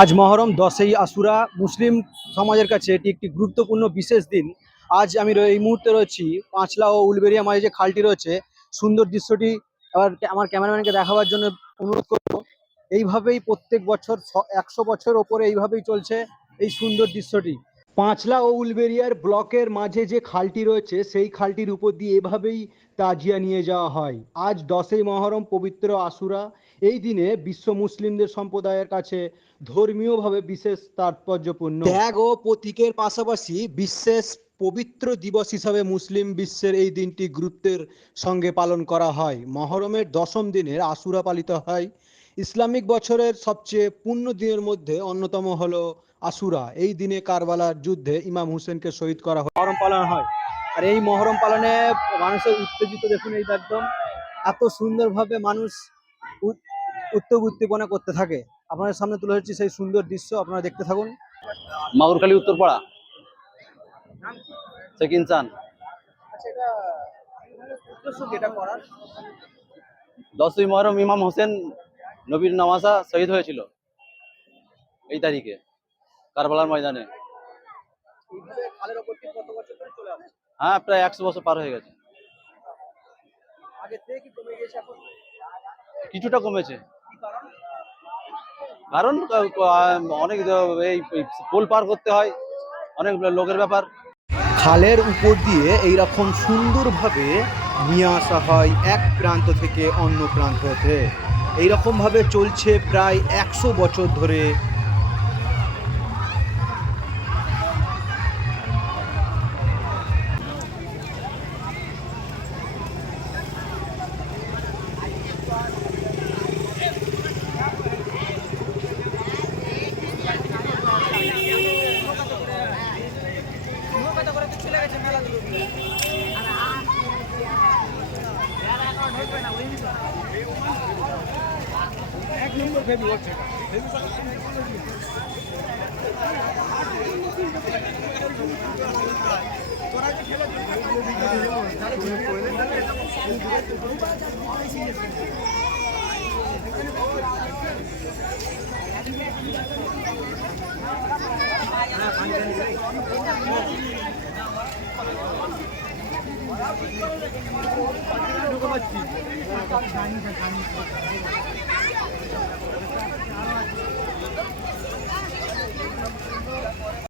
আজ মহরম 10ই আশুরা মুসলিম সমাজের কাছে এটি একটি গুরুত্বপূর্ণ বিশেষ দিন। আজ আমি এই মুহূর্তে রয়েছি পাঁচলা ও উলবেড়িয়া মাঝে যে খালটি রয়েছে, সুন্দর দৃশ্যটি আবার আমার ক্যামেরাম্যানকে দেখাবার জন্য অনুরোধ করব। এইভাবেই প্রত্যেক বছর 100 বছর ওপরে এইভাবেই চলছে এই সুন্দর দৃশ্যটি। পাঁচলা ও উলবেড়িয়ার ব্লকের মাঝে যে খালটি রয়েছে সেই খালটির উপর দিয়ে এভাবেই তাজিয়া নিয়ে যাওয়া হয়। আজ 10ই মহরম পবিত্র আশুরা। এই দিনে বিশ্ব মুসলিমদের সম্প্রদায়ের কাছে ধর্মীয়ভাবে বিশেষ তাৎপর্যপূর্ণ। ত্যাগ ও প্রতীকের পাশাপাশি বিশেষ পবিত্র দিবস হিসাবে মুসলিম বিশ্বের এই দিনটি গুরুত্বের সঙ্গে পালন করা হয়। মহরমের 10ম দিনের আশুরা পালিত হয়। ইসলামিক বছরের সবচেয়ে পূর্ণ দিনের মধ্যে অন্যতম হলো আশুরা। এই দিনে কারবালার যুদ্ধে ইমাম হুসেনকে শহীদ করা হয়। মহরম পালন হয়, আর এই মহরম পালনে মানুষের উত্তেজিত দেখুন, এই একদম এত সুন্দরভাবে মানুষ উদ্দীপনা করতে থাকে। আপনাদের সামনে তুলে ধরছি সেই সুন্দর দৃশ্য, আপনারা দেখতে থাকুন। মাগুরখালী উত্তরপাড়া সেকিন চান। এটা করার 10ই মহরম ইমাম হোসেন নবীর নওয়াজা শহীদ হয়েছিল এই তারিখে কারবালার ময়দানে। খালের ওপর থেকে কত বছর ধরে চলে আসছে? হ্যাঁ, প্রায় 100 বছর পার হয়ে গেছে। আগে থেকে কি কমে গেছে এখন? কিছুটা কমেছে, কারণ অনেক এই পোল পার করতে হয়, অনেক লোকের ব্যাপার। খালের উপর দিয়ে এইরকম সুন্দরভাবে নিয়ে আসা হয় এক প্রান্ত থেকে অন্য প্রান্ততে। এইরকমভাবে চলছে প্রায় 100 বছর ধরে। এক নম্বর ফেবি হচ্ছে